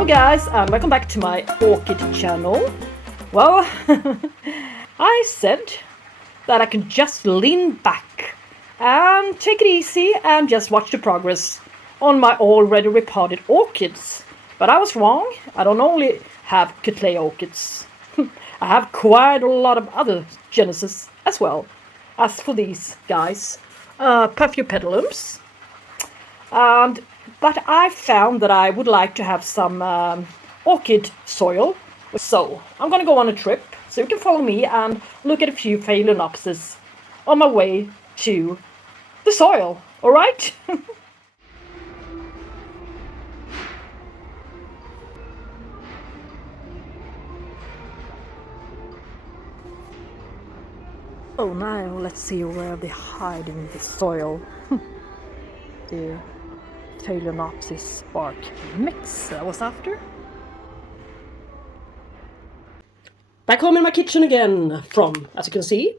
Hello guys, and welcome back to my orchid channel. Well, I said that I could just lean back and take it easy and just watch the progress on my already repotted orchids. But I was wrong. I don't only have Cattleya orchids. I have quite a lot of other genuses as well. As for these guys, Paphiopedilums. But I found that I would like to have some orchid soil. So I'm going to go on a trip, so you can follow me and look at a few Phalaenopsis on my way to the soil, alright? Oh, now let's see where they hide in the soil. The Phalaenopsis bark mix I was after. Back home in my kitchen again from, as you can see,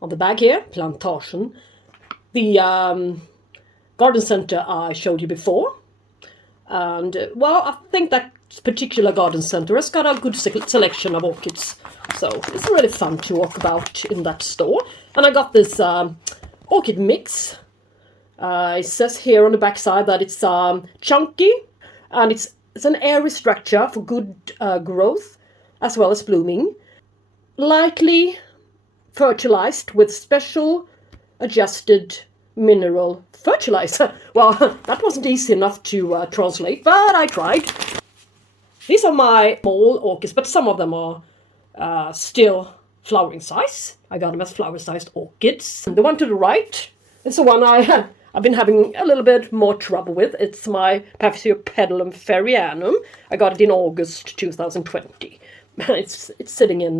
on the bag here, Plantation, the garden center I showed you before. And, well, I think that particular garden center has got a good selection of orchids. So it's really fun to walk about in that store. And I got this orchid mix. It says here on the back side that it's chunky and it's an airy structure for good growth as well as blooming. Lightly fertilized with special adjusted mineral fertilizer. Well, that wasn't easy enough to translate, but I tried. These are my small orchids, but some of them are still flowering size. I got them as flower-sized orchids. The one to the right is the one I've been having a little bit more trouble with. It's my Paphiopedilum ferianum. I got it in August 2020. It's sitting in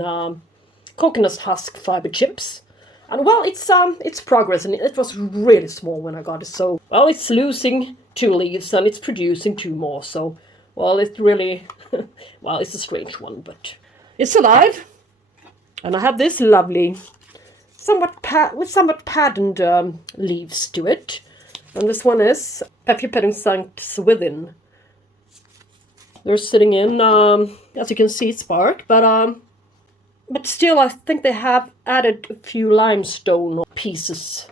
coconut husk fiber chips. And well, it's progressing. It was really small when I got it. So, well, it's losing 2 leaves and it's producing 2 more. So, well, it really, well, it's a strange one, but it's alive. And I have this lovely, somewhat patterned leaves to it. And this one is Paphiopedilum within. They're sitting in, as you can see, it's bark, but still I think they have added a few limestone pieces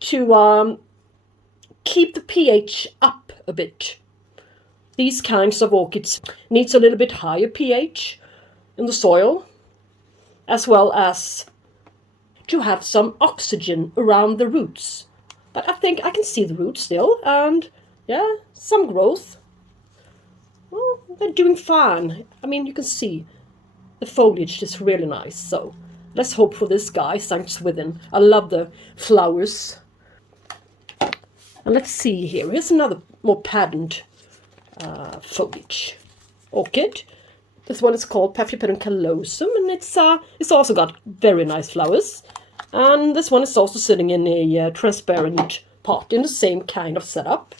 to keep the pH up a bit. These kinds of orchids needs a little bit higher pH in the soil, as well as to have some oxygen around the roots. But I think I can see the roots still, and yeah, some growth. Well, they're doing fine. I mean, you can see the foliage is really nice, so let's hope for this guy, within. I love the flowers. And let's see here. Here's another more patterned foliage orchid. This one is called Paphiopedilum callosum, and it's also got very nice flowers. And this one is also sitting in a transparent pot in the same kind of setup.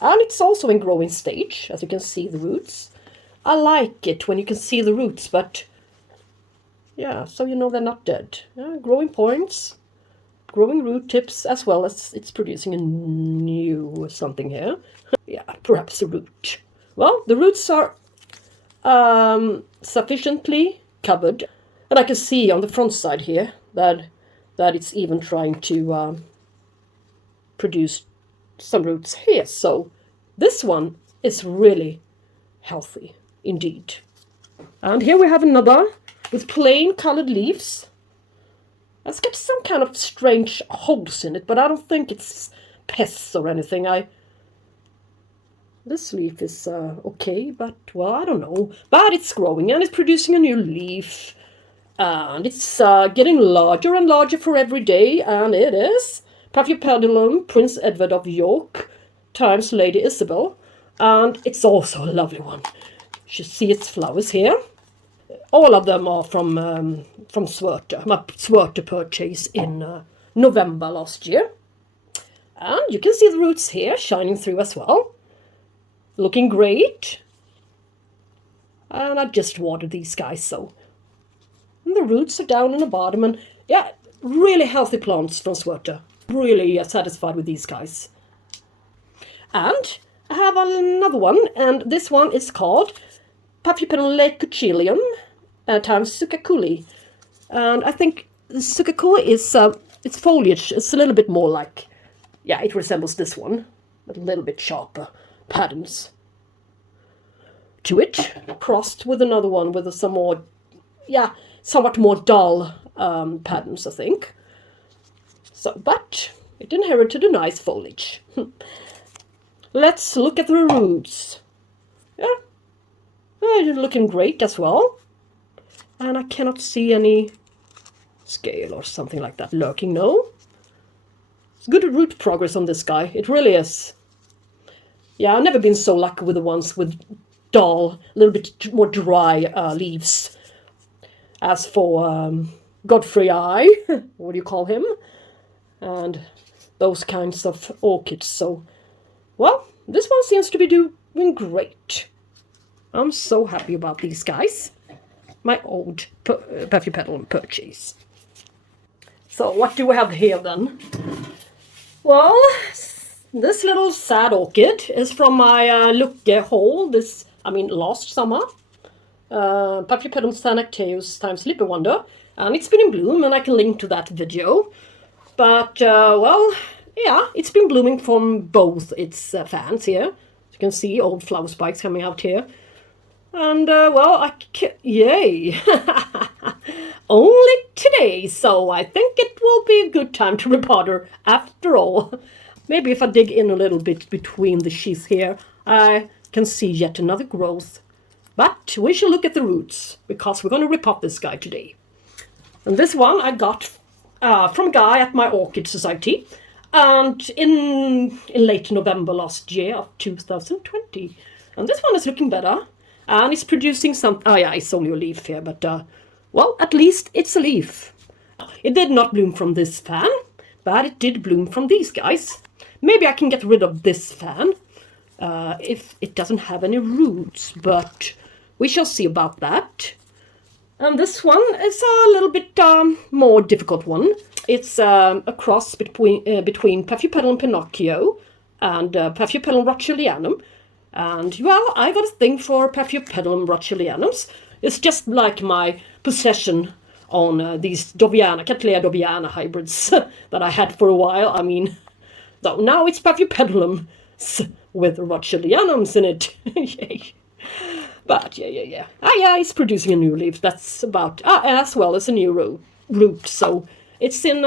And it's also in growing stage, as you can see the roots. I like it when you can see the roots, but yeah, so you know they're not dead. Growing points, growing root tips, as well as it's producing a new something here. Yeah, perhaps a root. Well, the roots are sufficiently covered, and I can see on the front side here that it's even trying to produce some roots here. So this one is really healthy indeed. And here we have another with plain colored leaves. It's got some kind of strange holes in it, but I don't think it's pests or anything. This leaf is okay, but well, I don't know. But it's growing and it's producing a new leaf. And it's getting larger and larger for every day, and it is Paphiopedilum Prince Edward of York times Lady Isabel. And it's also a lovely one. You should see its flowers here. All of them are from Schwerter, my Schwerter purchase in November last year. And you can see the roots here shining through as well. Looking great. And I just watered these guys, so. And the roots are down in the bottom, and yeah, really healthy plants from Schwerter. Really satisfied with these guys. And I have another one, and this one is called Paphiopedilum times Sucaculi. And I think the Sucaculi is, its foliage is a little bit more like, yeah, it resembles this one, but a little bit sharper patterns to it, crossed with another one with some more, yeah, somewhat more dull patterns, I think. So, but it inherited a nice foliage. Let's look at the roots. Yeah, they're looking great as well. And I cannot see any scale or something like that lurking, no. It's good root progress on this guy, it really is. Yeah, I've never been so lucky with the ones with dull, a little bit more dry leaves. As for Godfrey Eye, what do you call him? And those kinds of orchids, so... Well, this one seems to be doing great. I'm so happy about these guys. My old Paphiopedilum purchase. So what do we have here then? Well, this little sad orchid is from my Lucke haul last summer. Paphiopedilum SanActaeus times Lippewunder. And it's been in bloom, and I can link to that video. But, well... Yeah, it's been blooming from both its fans here. You can see old flower spikes coming out here. And, well, yay! Only today, so I think it will be a good time to repot her after all. Maybe if I dig in a little bit between the sheaths here, I can see yet another growth. But we shall look at the roots, because we're going to repot this guy today. And this one I got from a guy at my Orchid Society. And in late November last year of 2020. And this one is looking better. And it's producing some... Oh yeah, it's only a leaf here, but... well, at least it's a leaf. It did not bloom from this fan, but it did bloom from these guys. Maybe I can get rid of this fan if it doesn't have any roots, but we shall see about that. And this one is a little bit more difficult one. It's a cross between Paphiopedilum Pinocchio and Paphiopedilum Rothschildianum. And, well, I got a thing for Paphiopedilum Rothschildianums. It's just like my possession on these Cattleya Doviana hybrids that I had for a while. I mean, so now it's Paphiopedilum with Rothschildianums in it. Yay. But, yeah. Yeah, it's producing a new leaf. That's about, as well as a new root. So it's in,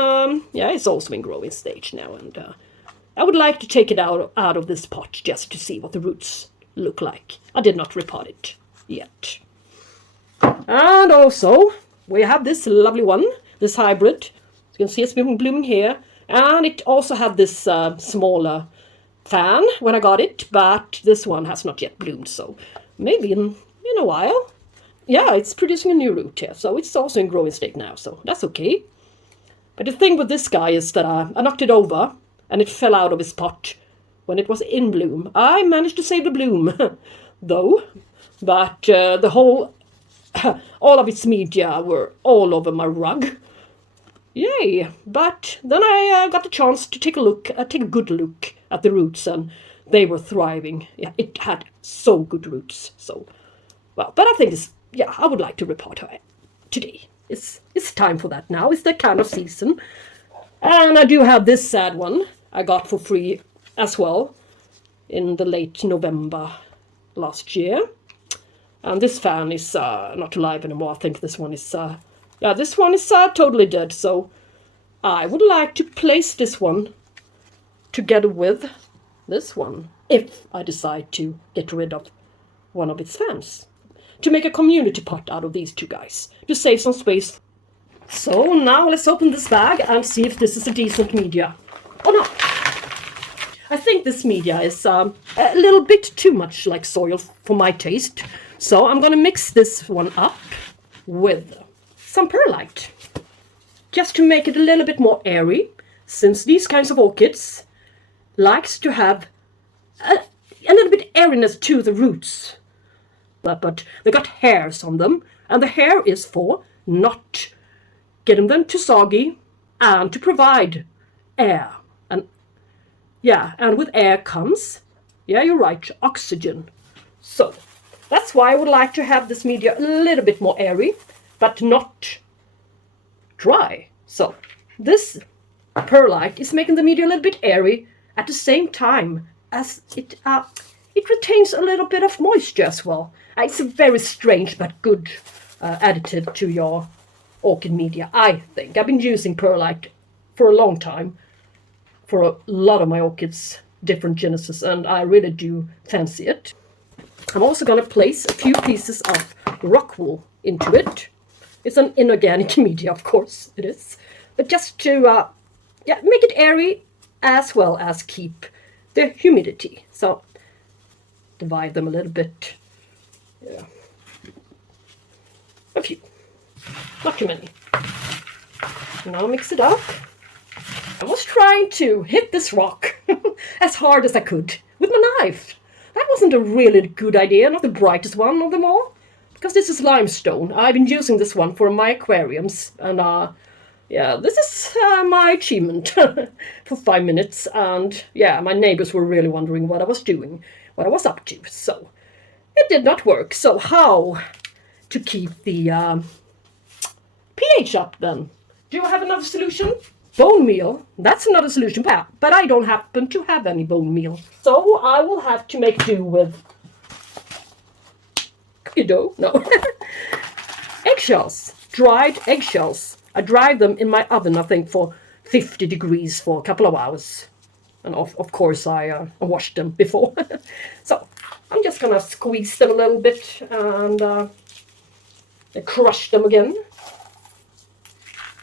it's also in growing stage now. And I would like to take it out of this pot just to see what the roots look like. I did not repot it yet. And also, we have this lovely one, this hybrid. You can see it's been blooming here. And it also had this smaller fan when I got it, but this one has not yet bloomed, so maybe in a while. Yeah, it's producing a new root here, so it's also in growing state now, so that's okay. But the thing with this guy is that I knocked it over, and it fell out of his pot when it was in bloom. I managed to save the bloom, though, but the whole... all of its media were all over my rug. Yay! But then I got the chance to take a good look at the roots, and they were thriving. Yeah, it had so good roots. So, well, but I think I would like to repot her today. It's time for that now. It's that kind of season. And I do have this sad one I got for free as well in the late November last year. And this fan is not alive anymore. I think this one is, this one is totally dead. So I would like to place this one together with this one, if I decide to get rid of one of its fans. To make a community pot out of these two guys, to save some space. So now let's open this bag and see if this is a decent media or not. I think this media is a little bit too much like soil for my taste. So I'm going to mix this one up with some perlite, just to make it a little bit more airy, since these kinds of orchids likes to have a little bit airiness to the roots. But they got hairs on them, and the hair is for not getting them too soggy and to provide air. And yeah, and with air comes, Yeah, you're right, oxygen. So, that's why I would like to have this media a little bit more airy, but not dry. So, this perlite is making the media a little bit airy at the same time as it retains a little bit of moisture as well. It's a very strange but good additive to your orchid media, I think. I've been using perlite for a long time for a lot of my orchids, different genuses, and I really do fancy it. I'm also going to place a few pieces of rock wool into it. It's an inorganic media, of course it is, but just to make it airy as well as keep the humidity. So divide them a little bit. Yeah. A few, not too many. Now mix it up. I was trying to hit this rock as hard as I could with my knife. That wasn't a really good idea, not the brightest one of them all, because this is limestone. I've been using this one for my aquariums, and yeah, this is my achievement for 5 minutes, and yeah, my neighbors were really wondering what I was doing, what I was up to, so it did not work. So how to keep the pH up then? Do I have another solution? Bone meal, that's another solution, but I don't happen to have any bone meal. So I will have to make do with cookie dough, no. Eggshells, dried eggshells. I dried them in my oven, I think, for 50 degrees for a couple of hours. And of course I washed them before. So I'm just gonna squeeze them a little bit and crush them again.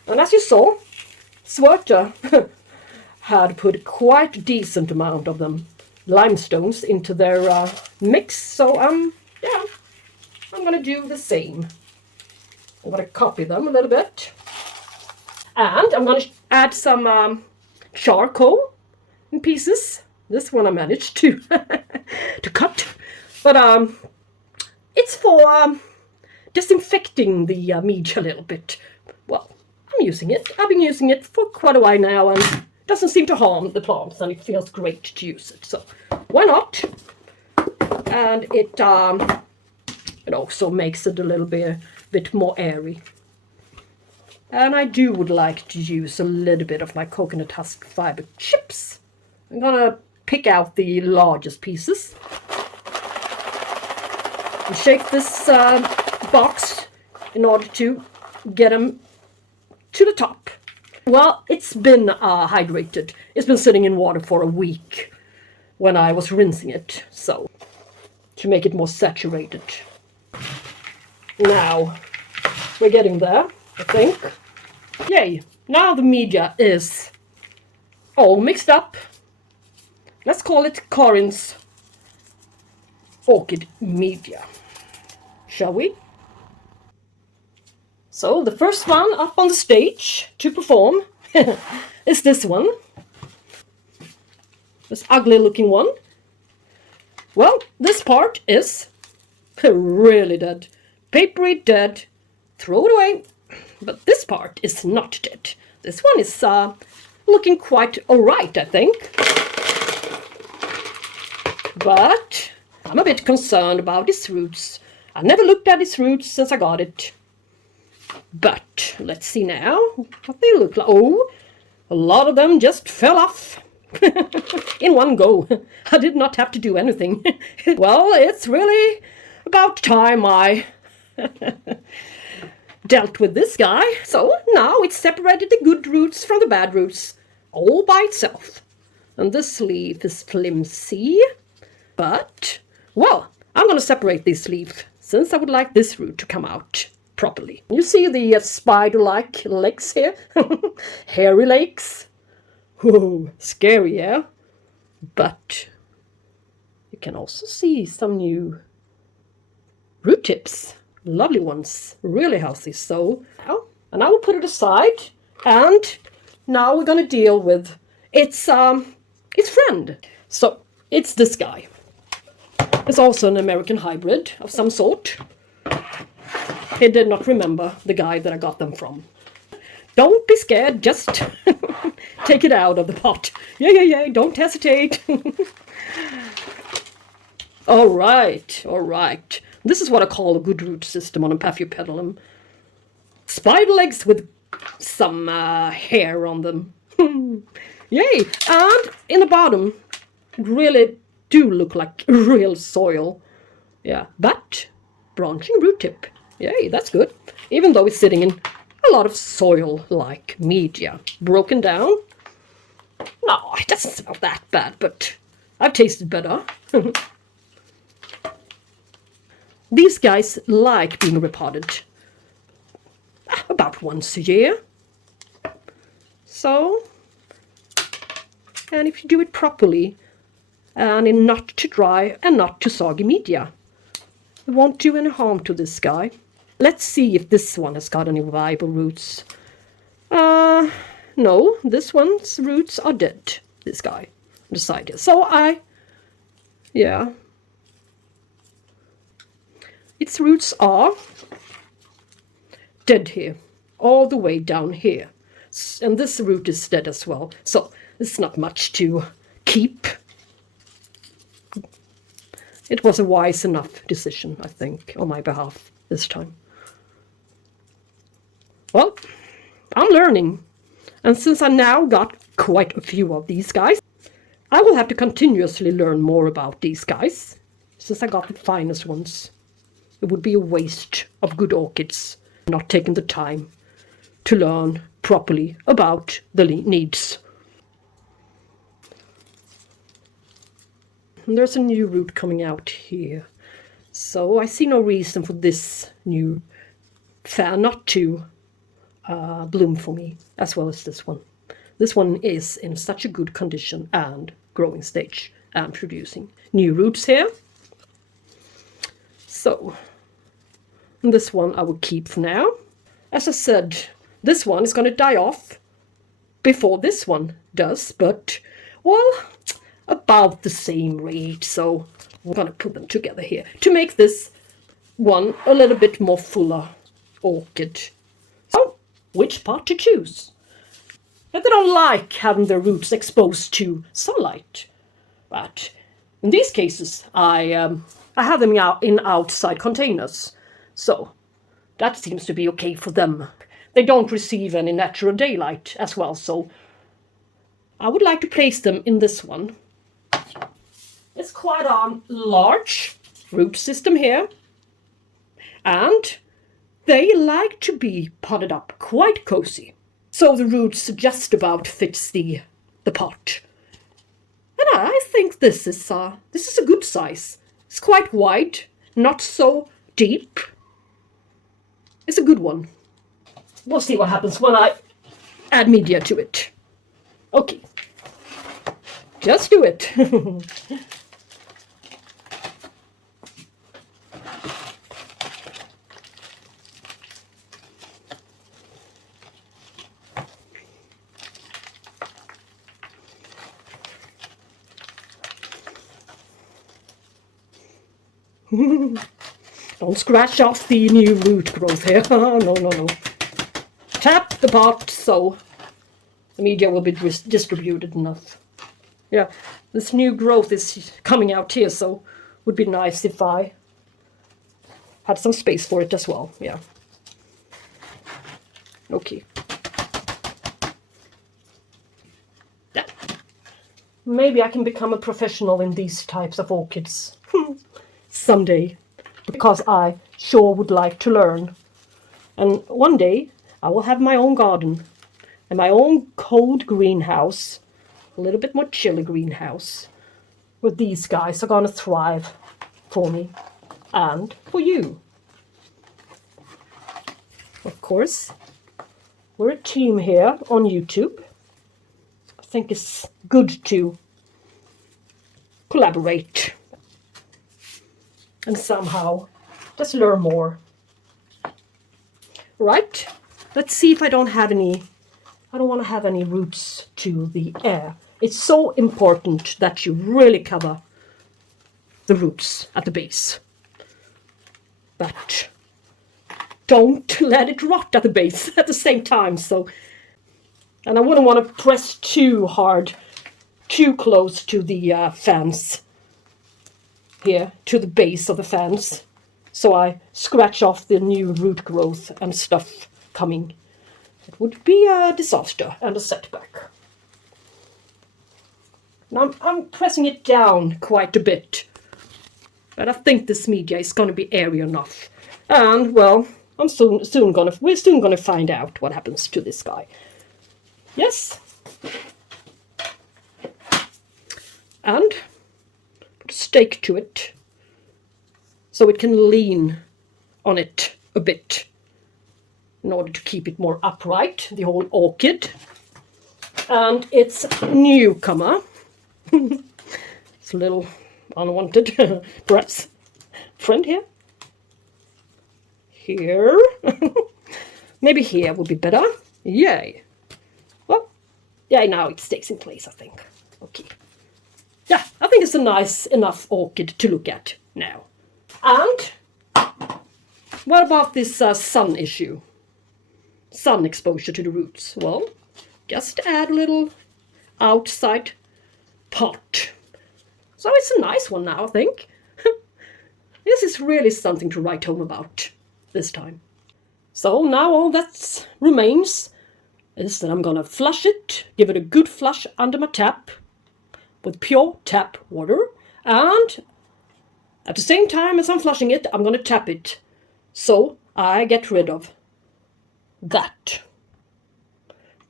And as you saw, Schwerter had put quite a decent amount of them limestones into their mix, so yeah, I'm gonna do the same. I'm gonna copy them a little bit, and I'm gonna add some charcoal in pieces. This one I managed to to cut, but it's for disinfecting the media a little bit. Well, I'm using it. I've been using it for quite a while now, and it doesn't seem to harm the plants, and it feels great to use it. So why not? And it also makes it a little bit more airy. And I would like to use a little bit of my coconut husk fiber chips. I'm gonna pick out the largest pieces and shake this box in order to get them to the top. Well, it's been hydrated. It's been sitting in water for a week when I was rinsing it, so to make it more saturated. Now we're getting there, I think. Yay! Now the media is all mixed up. Let's call it Karins orchid media, shall we? So the first one up on the stage to perform is this one. This ugly looking one. Well, this part is really dead. Papery dead. Throw it away. But this part is not dead. This one is looking quite alright, I think. But I'm a bit concerned about its roots. I never looked at its roots since I got it. But let's see now what they look like. Oh, a lot of them just fell off in one go. I did not have to do anything. Well, it's really about time I dealt with this guy. So now it's separated the good roots from the bad roots all by itself. And this leaf is flimsy. But, well, I'm going to separate this leaf since I would like this root to come out properly. You see the spider-like legs here? Hairy legs. Whoa, scary, yeah? But you can also see some new root tips. Lovely ones, really healthy. So, and I will put it aside, and now we're going to deal with its friend. So, it's this guy. It's also an American hybrid of some sort. I did not remember the guy that I got them from. Don't be scared, just take it out of the pot. Yeah, don't hesitate. All right, all right. This is what I call a good root system on a Paphiopedilum. Spider legs with some hair on them. Yay! And in the bottom, it really do look like real soil. Yeah, but branching root tip. Yay, that's good. Even though it's sitting in a lot of soil-like media. Broken down. No, it doesn't smell that bad, but I've tasted better. These guys like being repotted about once a year. So, and if you do it properly, and in not too dry and not too soggy media, it won't do any harm to this guy. Let's see if this one has got any viable roots. No, this one's roots are dead, this guy, the side here. So yeah. Its roots are dead here, all the way down here. And this root is dead as well, so it's not much to keep. It was a wise enough decision, I think, on my behalf this time. Well, I'm learning. And since I now got quite a few of these guys, I will have to continuously learn more about these guys, since I got the finest ones. It would be a waste of good orchids not taking the time to learn properly about the needs. And there's a new root coming out here, so I see no reason for this new fan not to bloom for me as well as this one. This one is in such a good condition and growing stage and producing new roots here. So this one I will keep for now. As I said, this one is going to die off before this one does, but, well, about the same rate. So we're going to put them together here to make this one a little bit more fuller orchid. So, which part to choose? If they don't like having their roots exposed to sunlight, but in these cases I have them out in outside containers, so that seems to be okay for them. They don't receive any natural daylight as well, so I would like to place them in this one. It's quite a large root system here, and they like to be potted up quite cozy. So the roots just about fits the pot. And I think this is a good size. It's quite wide, not so deep. It's a good one. We'll see what happens when I add media to it. Okay. Just do it. Don't scratch off the new root growth here. No. Tap the pot so the media will be distributed enough. Yeah, this new growth is coming out here, so it would be nice if I had some space for it as well. Yeah. Okay. Yeah. Maybe I can become a professional in these types of orchids someday, because I sure would like to learn. And one day I will have my own garden and my own cold greenhouse, a little bit more chilly greenhouse, where these guys are going to thrive for me and for you. Of course, we're a team here on YouTube. I think it's good to collaborate and somehow just learn more. Right, let's see if I don't want to have any roots to the air. It's so important that you really cover the roots at the base. But don't let it rot at the base at the same time. So, and I wouldn't want to press too hard, too close to the fans. here to the base of the fans, so I scratch off the new root growth and stuff coming. It would be a disaster and a setback. Now I'm pressing it down quite a bit, but I think this media is going to be airy enough. And well, we're soon gonna find out what happens to this guy. Yes. And put a stake to it so it can lean on it a bit in order to keep it more upright, the whole orchid. And its newcomer, it's a little unwanted, perhaps, friend here. Here. Maybe here would be better. Yay. Well, yeah, now it stays in place, I think. Okay. Yeah, I think it's a nice enough orchid to look at now. And what about this sun issue? Sun exposure to the roots. Well, just add a little outside pot. So it's a nice one now, I think. This is really something to write home about this time. So now all that remains is that I'm gonna flush it, give it a good flush under my tap with pure tap water, and at the same time as I'm flushing it, I'm gonna tap it so I get rid of that.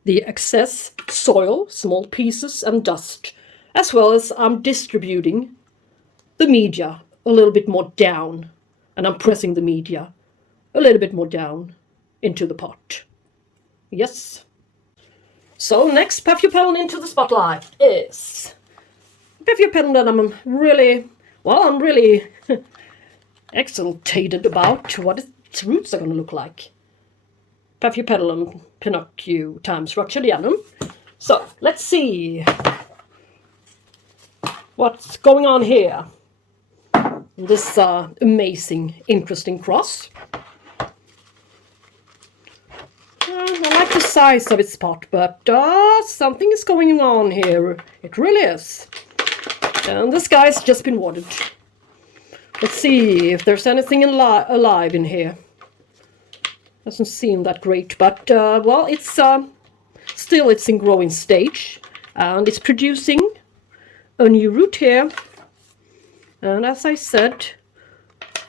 The excess soil, small pieces and dust, as well as I'm distributing the media a little bit more down, and I'm pressing the media a little bit more down into the pot. Yes. So next Paphiopedilum into the spotlight is Paphiopedilum that I'm really exalted about what its roots are going to look like. Paphiopedilum Pinocchio times Rothschildianum. So let's see what's going on here. This amazing, interesting cross. I like the size of its pot, but something is going on here. It really is. And this guy's just been watered. Let's see if there's anything alive in here. Doesn't seem that great, but well, it's still it's in growing stage, and it's producing a new root here. And as I said,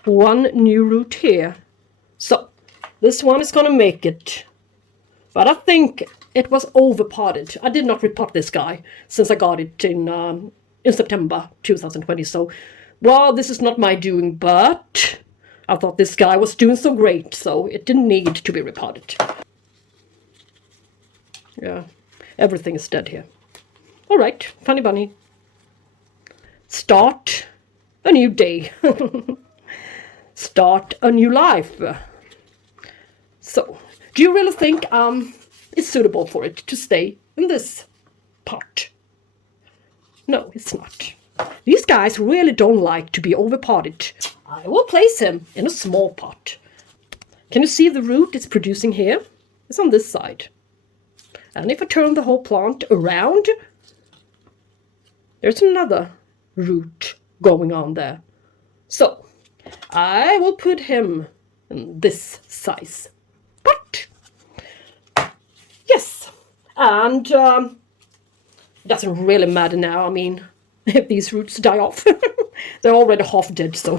one new root here. So this one is gonna make it. But I think it was overpotted. I did not repot this guy since I got it in September 2020. So, well, this is not my doing, but I thought this guy was doing so great, so it didn't need to be repotted. Yeah, everything is dead here. All right, funny bunny. Start a new day. Start a new life. So, do you really think it's suitable for it to stay in this pot? No, it's not. These guys really don't like to be overpotted. I will place him in a small pot. Can you see the root it's producing here? It's on this side. And if I turn the whole plant around, there's another root going on there. So, I will put him in this size. But, yes, and it doesn't really matter now. I mean, if these roots die off, they're already half dead, so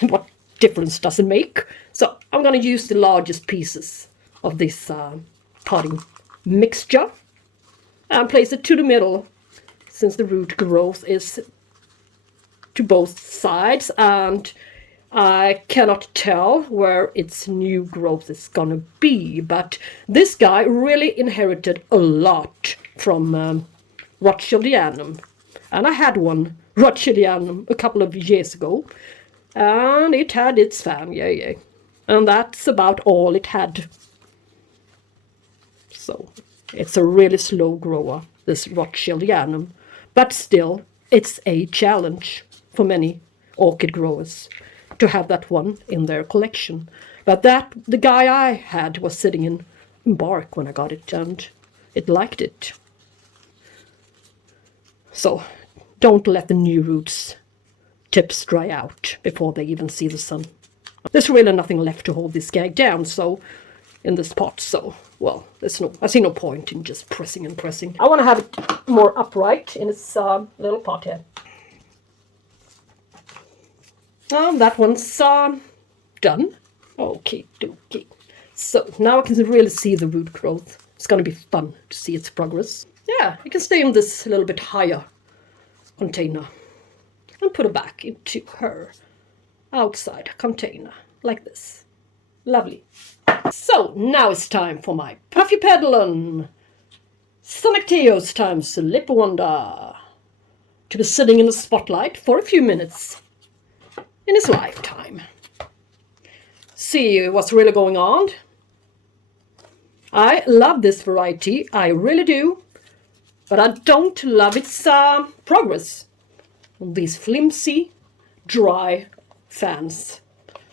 what difference does it make? So I'm going to use the largest pieces of this potting mixture and place it to the middle, since the root growth is to both sides, and I cannot tell where its new growth is gonna be, but this guy really inherited a lot from Rothschildianum. And I had one Rothschildianum a couple of years ago, and it had its fan, yeah. And that's about all it had. So, it's a really slow grower, this Rothschildianum, but still, it's a challenge for many orchid growers to have that one in their collection. But the guy I had was sitting in bark when I got it, and it liked it. So don't let the new roots tips dry out before they even see the sun. There's really nothing left to hold this guy down, so in this pot, so well, I see no point in just pressing and pressing. I want to have it more upright in its little pot here. That one's done. Okay, dokie. So now I can really see the root growth. It's going to be fun to see its progress. Yeah, it can stay in this little bit higher container and put it back into her outside container like this. Lovely. So now it's time for my Paphiopedilum SanActaeus times Lippewunder to be sitting in the spotlight for a few minutes in his lifetime. See what's really going on. I love this variety, I really do, but I don't love its progress on these flimsy, dry fans.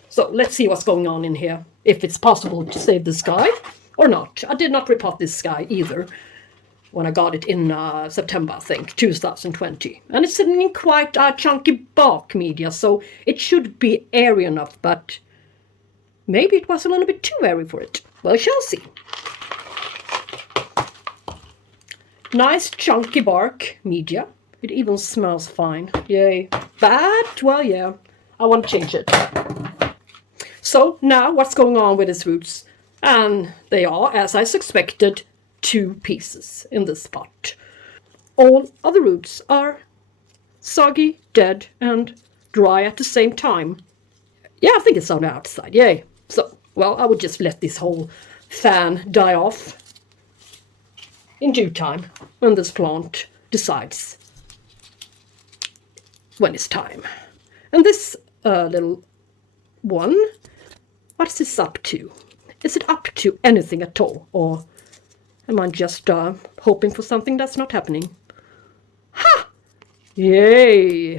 So let's see what's going on in here, if it's possible to save this guy or not. I did not repot this guy either when I got it in September, I think, 2020. And it's in quite chunky bark media, so it should be airy enough, but maybe it was a little bit too airy for it. Well, shall see. Nice chunky bark media. It even smells fine. Yay. But, well, yeah, I want to change it. So now what's going on with its roots? And they are, as I suspected, 2 pieces in this pot. All other roots are soggy, dead, and dry at the same time. Yeah, I think it's on the outside. Yay. So, well, I would just let this whole fan die off in due time when this plant decides when it's time. And this little one, what's this up to? Is it up to anything at all, or am I just hoping for something that's not happening? Ha! Yay!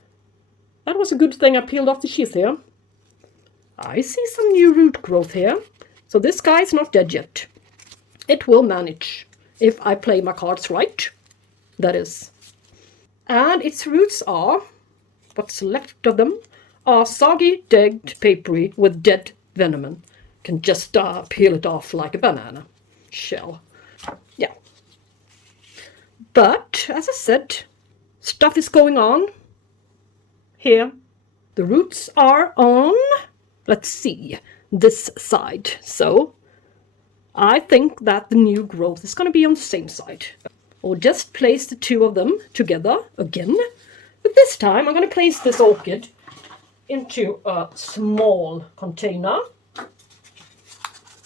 That was a good thing I peeled off the sheath here. I see some new root growth here, so this guy is not dead yet. It will manage, if I play my cards right, that is. And its roots are, what's left of them, are soggy, dead, papery, with dead venom. Can just peel it off like a banana shell. Yeah. But, as I said, stuff is going on here. The roots are on, let's see, this side. So, I think that the new growth is going to be on the same side. Or just place the 2 of them together again. But this time I'm going to place this orchid into a small container.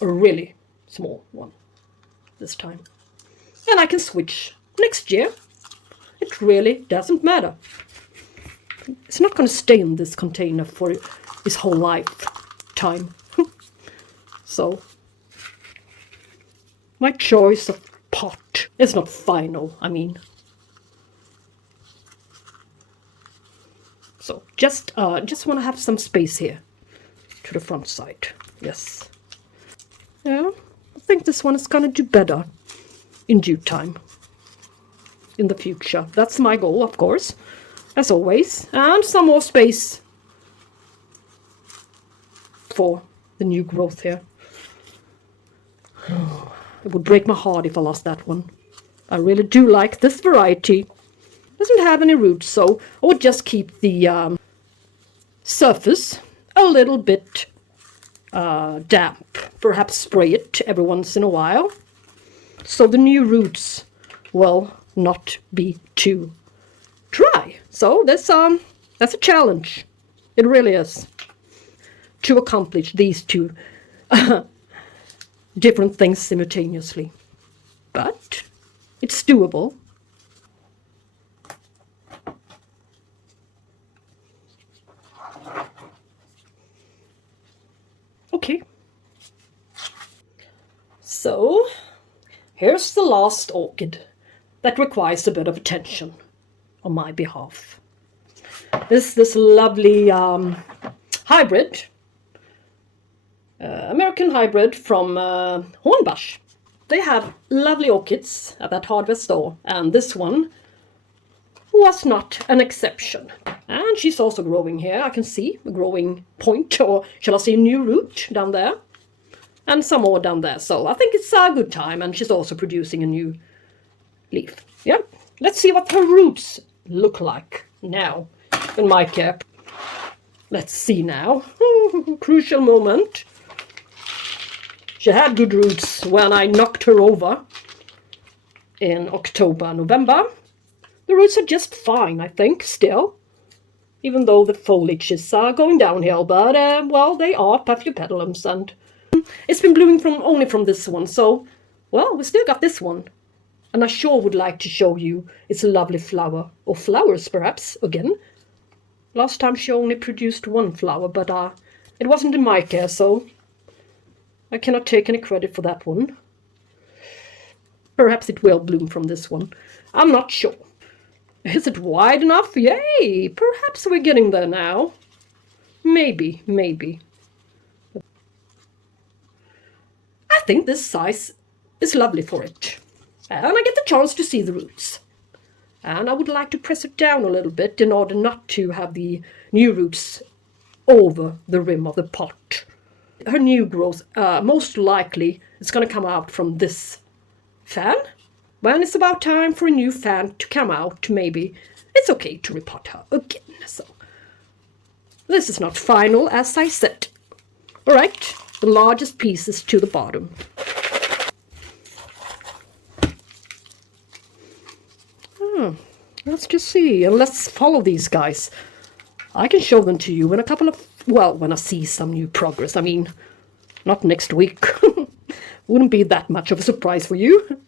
A really small one this time. And I can switch next year. It really doesn't matter. It's not going to stay in this container for his whole lifetime. So, my choice of pot is not final, I mean. So, just want to have some space here to the front side. Yes. Yeah, I think this one is going to do better in due time. In the future. That's my goal, of course, as always. And some more space for the new growth here. It would break my heart if I lost that one. I really do like this variety. Doesn't have any roots, so I would just keep the surface a little bit damp. Perhaps spray it every once in a while, so the new roots will not be too dry. So that's a challenge. It really is, to accomplish these 2 different things simultaneously. But it's doable. Okay. So, here's the last orchid that requires a bit of attention on my behalf. This lovely hybrid, American hybrid from Hornbach. They have lovely orchids at that hardware store, and this one was not an exception. And she's also growing here. I can see a growing point, or shall I say a new root down there. And some more down there. So I think it's a good time. And she's also producing a new leaf. Yeah. Let's see what her roots look like now in my care. Let's see now. Crucial moment. She had good roots when I knocked her over in October, November. The roots are just fine, I think, still. Even though the foliage is going downhill. But, well, they are Paphiopedilums. And it's been blooming only from this one. So, well, we still got this one. And I sure would like to show you its lovely flower. Or flowers, perhaps, again. Last time she only produced one flower. But it wasn't in my care, so I cannot take any credit for that one. Perhaps it will bloom from this one. I'm not sure. Is it wide enough? Yay! Perhaps we're getting there now. Maybe, maybe. I think this size is lovely for it. And I get the chance to see the roots. And I would like to press it down a little bit in order not to have the new roots over the rim of the pot. Her new growth, most likely, is going to come out from this fan. When it's about time for a new fan to come out, maybe it's okay to repot her again. So this is not final, as I said. All right, the largest pieces to the bottom. Let's just see, and let's follow these guys. I can show them to you in a couple of, well, when I see some new progress. I mean, not next week. Wouldn't be that much of a surprise for you,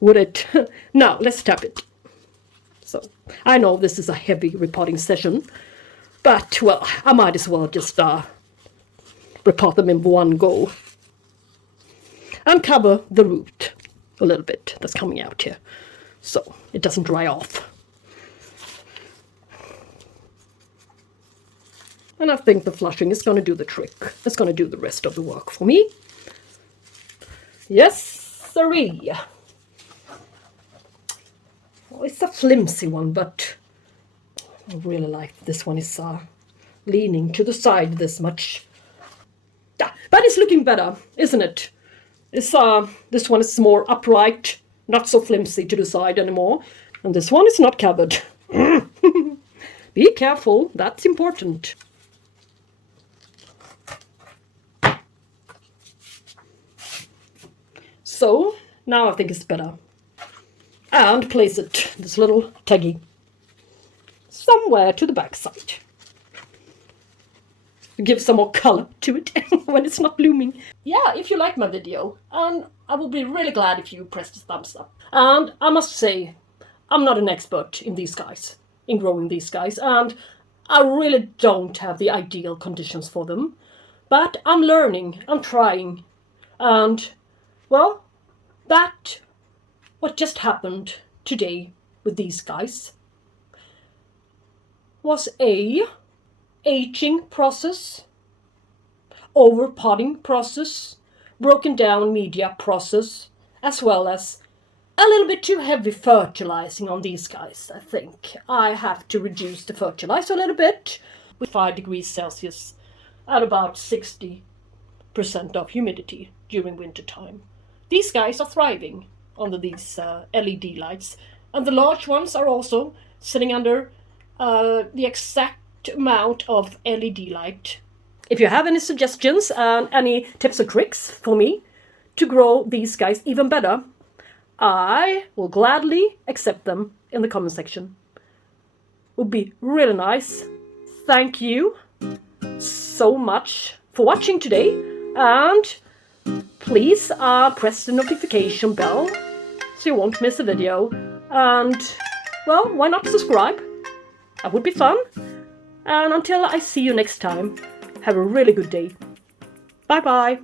would it? Now, let's tap it. So, I know this is a heavy repotting session, but, well, I might as well just repot them in one go. And cover the root a little bit that's coming out here, so it doesn't dry off. And I think the flushing is going to do the trick. It's going to do the rest of the work for me. Yes, sirree. Well, it's a flimsy one, but I really like this one. Is leaning to the side this much. Yeah, but it's looking better, isn't it? It's this one is more upright, not so flimsy to the side anymore. And this one is not covered. Be careful, that's important. So, now I think it's better. And place it, this little taggy, somewhere to the back side. Give some more color to it when it's not blooming. Yeah, if you like my video, and I will be really glad if you press the thumbs up. And I must say, I'm not an expert in these guys, in growing these guys, and I really don't have the ideal conditions for them. But I'm learning, I'm trying, and, well, what just happened today with these guys was a aging process, overpotting process, broken down media process, as well as a little bit too heavy fertilizing on these guys. I think I have to reduce the fertilizer a little bit with 5 degrees Celsius at about 60% of humidity during winter time. These guys are thriving under these LED lights, and the large ones are also sitting under the exact amount of LED light. If you have any suggestions and any tips or tricks for me to grow these guys even better, I will gladly accept them in the comment section. Would be really nice. Thank you so much for watching today, and please press the notification bell so you won't miss a video. And, well, why not subscribe? That would be fun. And until I see you next time, have a really good day. Bye-bye.